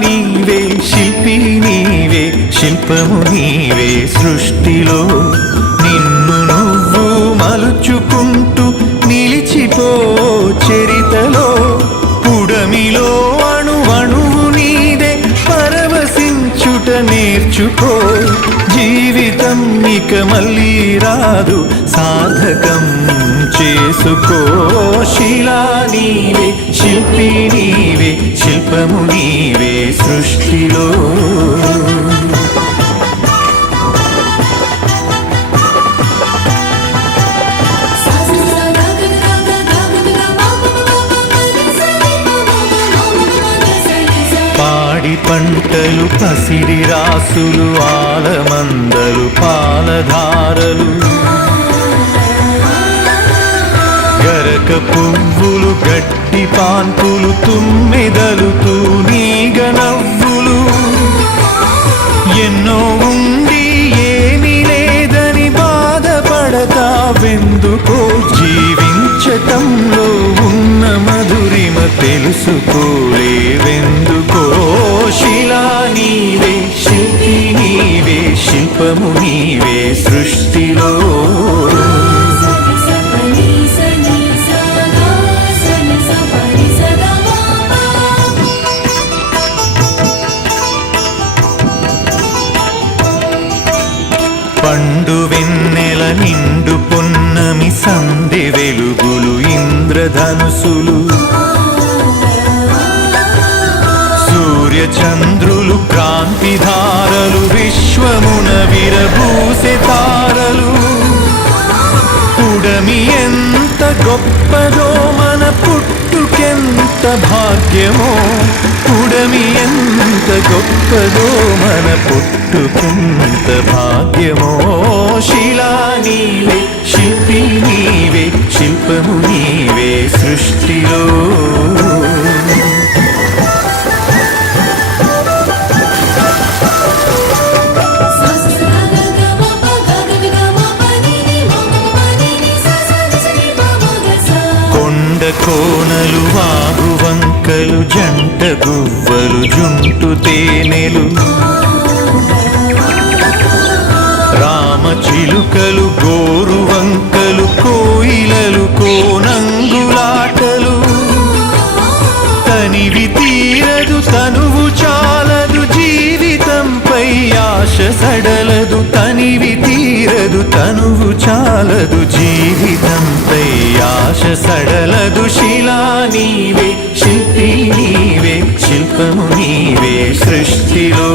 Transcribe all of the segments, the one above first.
నీవే శిల్పి నీవే శిల్పము నీవే సృష్టిలో. నిన్ను నువ్వు మలుచుకుంటూ నిలిచిపో చరితలో. పుడమిలో అణు అణువు నీదే పరవశించుట నేర్చుకో. జీవితం ఇక మళ్ళీ రాదు సాధకం చేసుకో శిలా నీవే శిల్పి నీవే శిల్పము నీవే సృష్టిలో. పాడి పంటలు పసిడి రాసులు ఆలమందలు పాలధారలు. గరక పువ్వులు గట్టి పాన్పులు తుమ్మెదలు తూనీగ నవ్వులు. ఎన్నో ఉండి ఏమీ లేదని బాధపడతా వెందుకో జీవించటంలో ఉన్న మధురిమ తెలుసుకోలేవెందుకో? శిలా నీవే శిల్పి నీవే శిల్పము నీవే సృష్టి చంద్రులు క్రాంతిధారలు విశ్వమున విరబూసె తారలు. పుడమి ఎంత గొప్పదో మన పుట్టుకెంత భాగ్యమో పుడమి ఎంత గొప్పదో మన పుట్టుకెంత భాగ్యమో. శిలా నీవే శిల్పి నీవే శిల్పము నీవే సృష్టిలో గువ్వలు జంట గువ్వలు జుంటు తేనెలు. రామ చిలుకలు గోరు వంకలు కోయిలలు కోనంగులాటలు. తనివి తీరదు తనువు చాలదు జీవితంపై ఆశ సడలదు. తనివి తీరదు తనువు చాలదు జీవితంపై ఆశ సడలదు శిలా నీవే శిల్పి నీవే శిల్పము నీవే సృష్టిలో.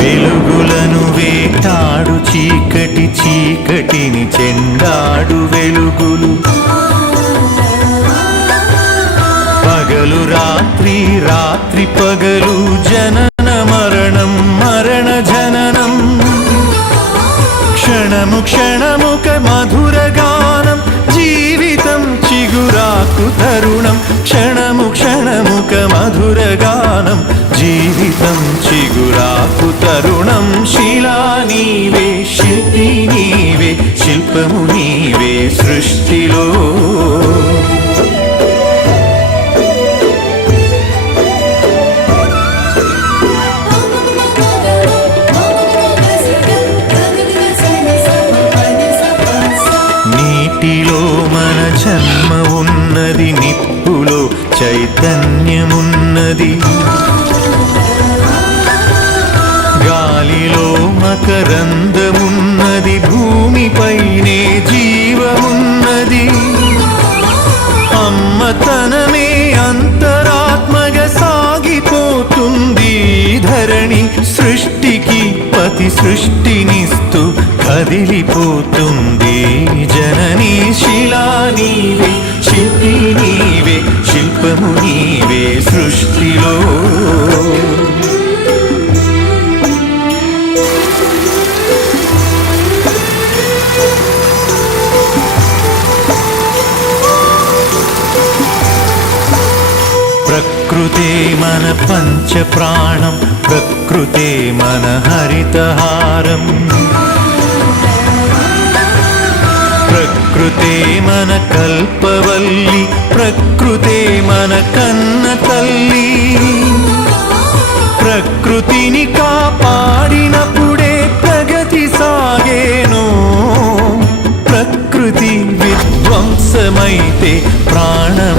వెలుగులను వేటాడు చీకటి చీకటిని చెండాడు వెలుగులు. పగలు జనన మరణం మరణ జననం. క్షణము క్షణముక మధుర గానం జీవితం చిగురాకు తరుణం. క్షణము క్షణముక మధుర గానం జీవితం చిగురాకు తరుణం. శిలా నీవే శిల్పి నీవే శిల్పము నీవే సృష్టిలో. మకరందమున్నది భూమిపైనే జీవమున్నది. అమ్మతనమే అంతరాత్మగా సాగిపోతుంది. ధరణి సృష్టికి పతి సృష్టినిస్తూ కదిలిపోతుంది. మన पञ्चप्राणं प्रकृते मन हरितहारम् प्रकृते मन कल्पवल्ली प्रकृते मन कन्नतल्ली ప్రకృతిని కాపాడినప్పుడే ప్రగతి సాగేను ప్రకృతి విధ్వంసమైతే ప్రాణం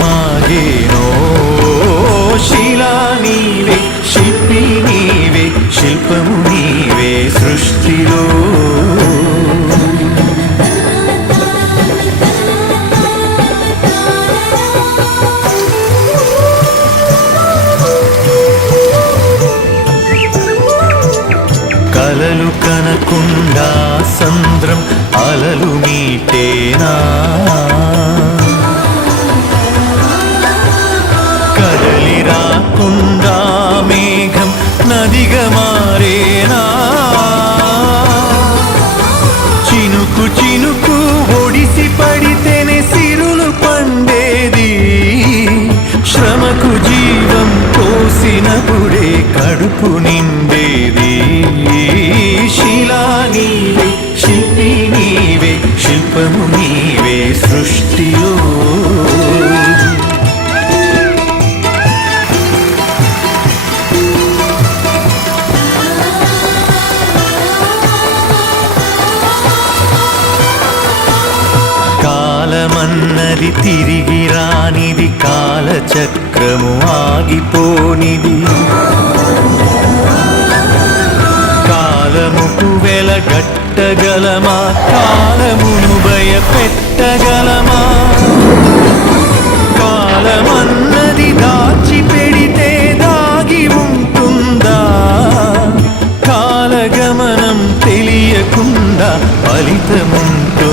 కుండా సంద్రం అలలు మీటేనా సృష్టిలో కాలమన్నది తిరిగి రానిది కాలచక్రము ఆగిపోనిది. కాలముకు వెలగట్టగలమా? కాలము పెట్టగలమా కాలమన్నది దాచి పెడితే దాగి ఉంటుందా? కాలగమనం తెలియకుండా ఫలితముంటుందా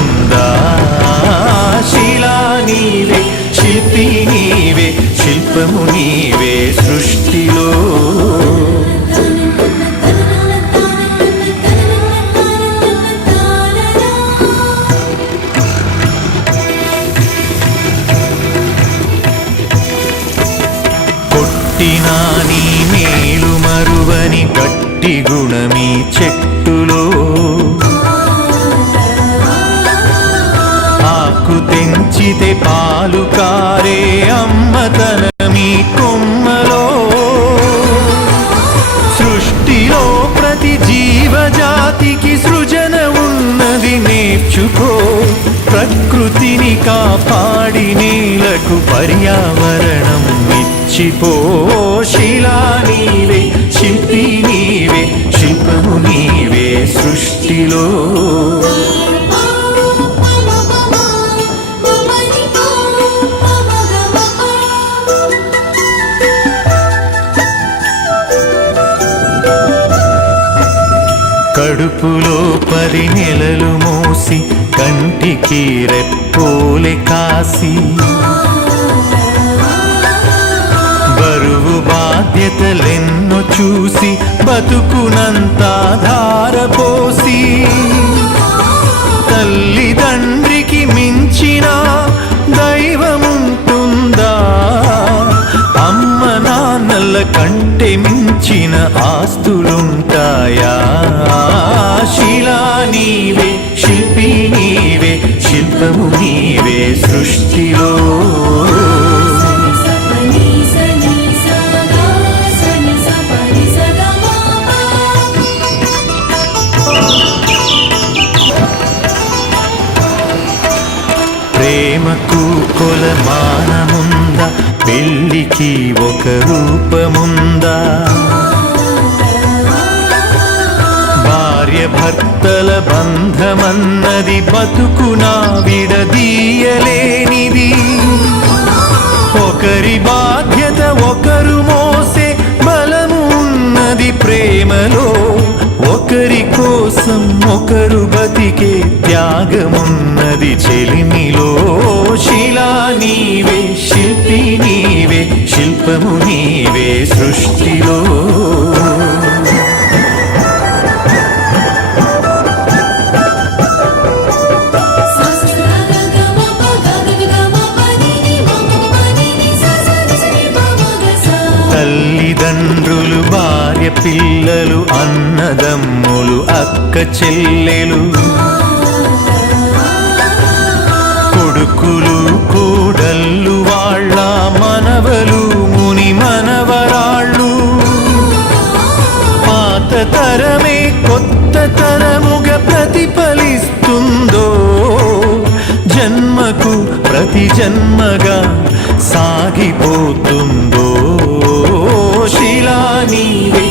పుట్టినా నీ మేలు మరువని గట్టి గుణమీ చెట్టులో. ఆకు తెంచితే పాలు కారే అమ్మతనమీ కొమ్మలో. సృష్టిలో ప్రతి జీవజాతికి సృజన ఉన్నది నేర్చుకో. ప్రకృతిని కాపాడి నీలకు పర్యావరణం ఇచ్చిపో శిలా నీవే శిల్పి నీవే శిల్పము నీవే సృష్టిలో. కడుపులో పది నెలలు మోసి కంటికి రెప్పోలే కాసి. చూసి బతుకునంత ధారపోసి తల్లిదండ్రికి మించిన దైవముంటుందా? అమ్మ నాన్నల కంటే మించిన ఆస్తులుంటాయా? శిలా నీవే శిల్పి నీవే శిల్పము నీవే సృష్టిలో. మానముందా పెళ్ళికి ఒక రూపముందా. భార్య భర్తల బంధమన్నది బతుకునా విడదీయలేనిది. ఒకరి బాధ్యత ఒకరు మోసే బలము ఉన్నది ప్రేమలో. ఒకరి కోసం ఒకరు బతికే త్యాగమున్నది చెలి తల్లిదండ్రులు భార్య పిల్లలు అన్నదమ్ములు అక్క చెల్లెలు. కొడుకులు కూడళ్ళు వాళ్ళ మనవలు ముని మనవరాళ్ళు. పాత తరమే కొత్త తరముగా ప్రతిఫలిస్తుందో జన్మకు ప్రతి జన్మగా సాగిపోతుందో. శిలా